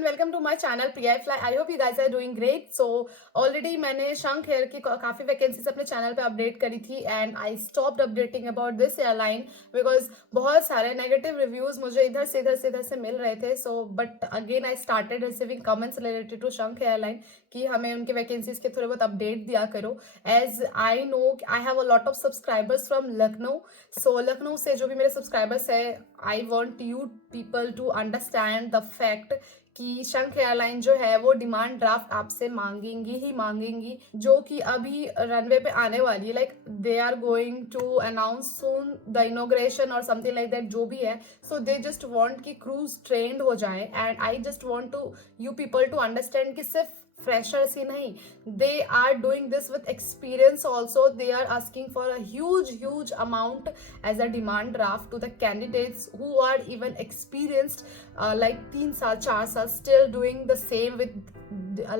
Everyone, welcome to my channel Priya fly. I hope you guys are doing great. So already मैंने Shankh air की काफ़ी vacancies अपने channel पे update करी थी and I stopped updating about this airline because बहुत सारे नेगेटिव रिव्यूज़ मुझे इधर से मिल रहे थे। So but again I started receiving comments related to Shankh airline कि हमें उनके वैकेंसीज के थोड़े बहुत अपडेट दिया करो। As I know I have a lot of subscribers from Lucknow. So Lucknow से जो भी मेरे सब्सक्राइबर्स है, I want you people to understand the fact कि शंख एयरलाइन जो है वो डिमांड ड्राफ्ट आपसे मांगेंगी ही मांगेंगी, जो कि अभी रनवे पे आने वाली है। Like they are going to announce soon the inauguration और समथिंग लाइक दैट, जो भी है। सो दे जस्ट वांट कि क्रूज ट्रेंड हो जाए and I just want to you people to understand कि सिर्फ फ्रेशर्स ही नहीं, they are doing this with experience also. They are asking for a huge amount as a demand draft to the candidates who are even experienced, like 3 साल 4 साल still doing the same with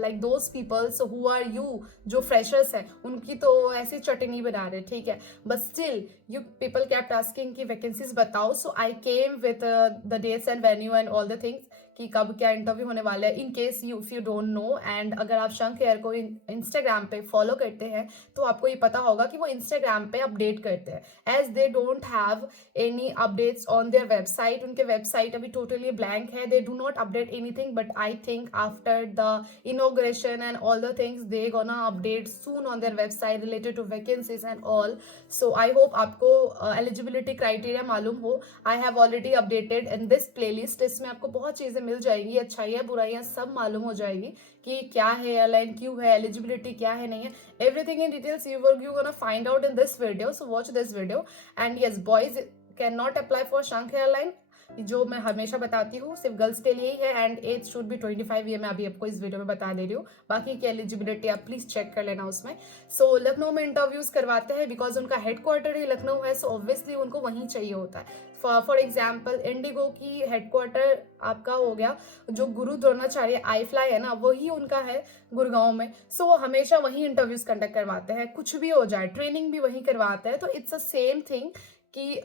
like those people. So who are you जो freshers है उनकी तो ऐसे चटनी बना रहे, ठीक है, but still you people kept asking कि vacancies बताओ. So I came with the dates and venue and all the things कि कब क्या इंटरव्यू होने वाला है, in case you if you don't know. And अगर आप शंख एयर को इंस्टाग्राम पे फॉलो करते हैं तो आपको ये पता होगा कि वो इंस्टाग्राम पे अपडेट करते हैं, as they don't have any updates on their website. उनके वेबसाइट अभी टोटली ब्लैंक है, they do not update anything, but I think after the inauguration and all the things they gonna update soon on their website related to vacancies and all. So I hope आपको eligibility criteria मालूम हो. I have already updated in this playlist. इसमें आपको बहुत चीज़ें मिल जाएंगी, अच्छाइयाँ बुराइयाँ सब मालूम हो जाएगी कि क्या है एयरलाइन, क्यों है, एलिजिबिलिटी क्या है, नहीं है, everything in details you gonna find out in this video. So watch this video. And yes, boys can not apply for शंख एयरलाइन, जो मैं हमेशा बताती हूँ, सिर्फ गर्ल्स के लिए ही है. एंड एज शुड बी 25, ये मैं अभी आपको इस वीडियो में बता दे रही हूँ. बाकी की एलिजिबिलिटी आप प्लीज चेक कर लेना उसमें. सो लखनऊ में इंटरव्यूज करवाते हैं बिकॉज उनका हेडक्वार्टर ही लखनऊ है. सो ऑब्वियसली उनको वहीं चाहिए होता है. फॉर एग्जाम्पल इंडिगो की हेडक्वार्टर आपका हो गया, जो गुरु द्रोणाचार्य आई फ्लाई है ना, वही उनका है गुड़गांव में. सो वो हमेशा वहीं इंटरव्यूज कंडक्ट करवाते हैं, कुछ भी हो जाए, ट्रेनिंग भी वहीं करवाते हैं. तो इट्स अ सेम थिंग कि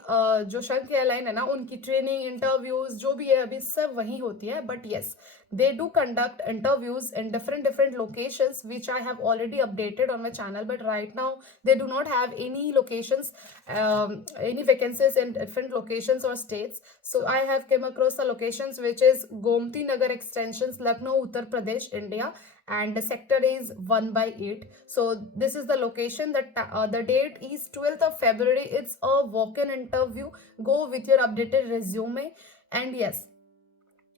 जो शंख एयरलाइन है ना, उनकी ट्रेनिंग, इंटरव्यूज जो भी है अभी सब वहीं होती है. But yes, they do conduct interviews in different locations which I have already updated on my channel, but right now they do not have any locations, any vacancies in different locations or states. So I have came across the locations which is Gomti Nagar extensions, Lucknow, Uttar Pradesh, India, and the sector is 1/8. So this is the location. That the date is 12th of February. It's a walk-in interview. Go with your updated resume. And yes,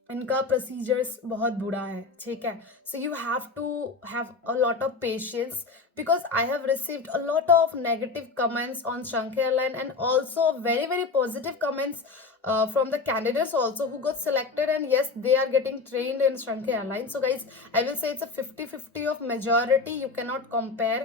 इनका procedures बहुत बुरा है, ठीक है. So you have to have a lot of patience because I have received a lot of negative comments on Shankh Airline and also very positive comments from the candidates also who got selected, and yes, they are getting trained in Shankh Airline. So guys, I will say it's a 50-50 of majority. You cannot compare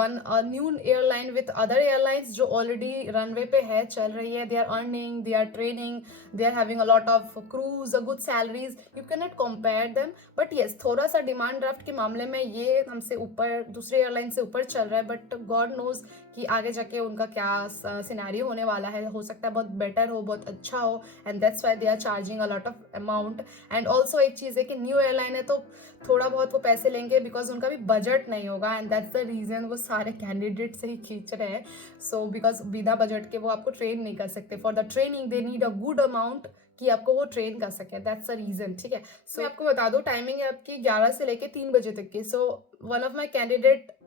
one new airline with other airlines जो already runway पे है, चल रही है. They are earning, they are training, they are having a lot of crews, a good salaries. You cannot compare them. But yes, थोड़ा सा demand draft के मामले में ये हमसे ऊपर, दूसरे एयरलाइन से ऊपर चल रहा है. बट गॉड नोज कि आगे जाके उनका क्या सिनेरियो होने वाला है. हो सकता है बहुत बेटर हो, बहुत अच्छा हो, and that's why they are charging a lot of amount. And also एक चीज़ है कि न्यू एयरलाइन है तो थोड़ा बहुत वो पैसे लेंगे बिकॉज उनका भी बजट नहीं होगा, एंड दैट्स द रीज़न वो सारे कैंडिडेट से ही खींच रहे हैं. सो बिकॉज बिना बजट के वो आपको ट्रेन नहीं कर सकते. For the training they need a good amount कि आपको वो ट्रेन कर सके. दैट्स द रीज़न, ठीक है. सो मैं आपको बता दूँ, टाइमिंग है आपकी 11 से लेके 3 बजे तक की. So one of my candidate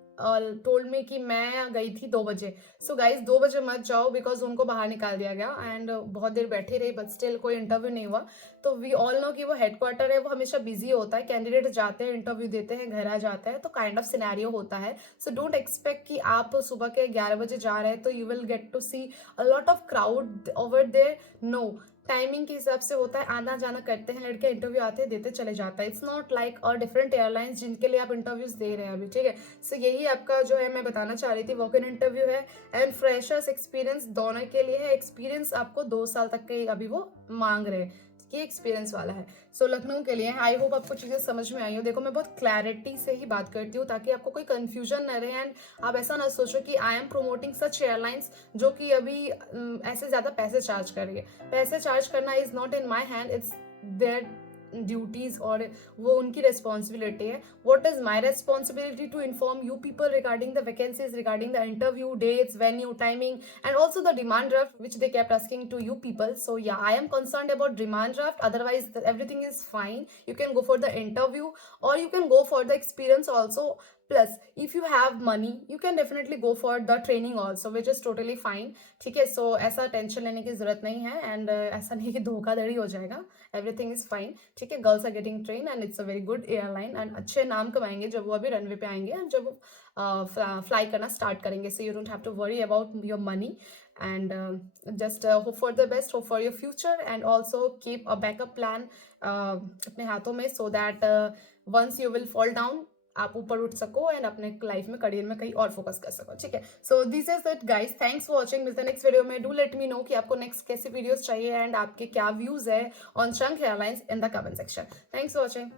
told me कि मैं गई थी 2 बजे. सो गाइज 2 बजे मत जाओ बिकॉज उनको बाहर निकाल दिया गया एंड बहुत देर बैठी रही, बट स्टिल कोई इंटरव्यू नहीं हुआ. तो वी ऑल नो कि वो हेडक्वार्टर है, वो हमेशा बिजी होता है. कैंडिडेट जाते हैं, इंटरव्यू देते हैं, घर आ जाते हैं, तो काइंड ऑफ सिनेरियो होता है. सो डोंट एक्सपेक्ट कि आप सुबह के 11 बजे जा रहे हैं तो you will get to see a lot of crowd over there. No, timing के हिसाब से होता है, आना जाना करते हैं लड़के, इंटरव्यू आते हैं, देते चले जाता है. It's not like a different airlines जिनके लिए आप इंटरव्यूज दे रहे हैं अभी, ठीक है. सो यही आपका जो है मैं बताना चाह रही थी, वॉक इन इंटरव्यू है एंड फ्रेशर्स एक्सपीरियंस दोनों के लिए है. एक्सपीरियंस आपको 2 साल तक के अभी वो मांग रहे हैं, ये एक्सपीरियंस वाला है. सो लखनऊ के लिए आई होप आपको चीज़ें समझ में आई हो. देखो, मैं बहुत क्लैरिटी से ही बात करती हूँ ताकि आपको कोई कंफ्यूजन न रहे एंड आप ऐसा ना सोचो कि I am promoting such airlines जो कि अभी ऐसे ज़्यादा पैसे चार्ज कर रही है. पैसे चार्ज करना is not in my hand, it's their duties और वो उनकी रिस्पॉन्सिबिलिटी है. What is my responsibility to inform you people regarding the vacancies, regarding the interview dates, venue, timing, and also the demand draft which they kept asking to you people. So yeah, I am concerned about demand draft. Otherwise everything is fine. You can go for the interview or you can go for the experience also. Plus if you have money you can definitely go for the training also, which is totally fine. ठीक है, सो ऐसा tension लेने की जरूरत नहीं है. And ऐसा नहीं कि धोखाधड़ी हो जाएगा. Everything is fine. ठीक है, girls are getting train and it's a very good airline एंड अच्छे नाम कमाएंगे जब वो अभी रनवे पे आएंगे एंड जब फ्लाई करना स्टार्ट करेंगे. So you don't have to worry about your money and just hope for the best, hope for your future, and also keep a backup plan अपने हाथों में, so that once you will fall down आप ऊपर उठ सको and अपने life में, career में कहीं और फोकस कर सको. ठीक है, so this is it guys. Thanks for watching. मिलते हैं नेक्स्ट वीडियो में. डू लेट मी नो कि आपको नेक्स्ट कैसे वीडियोस चाहिए एंड आपके क्या व्यूज है ऑन शंख airlines in the comment section. Thanks for watching.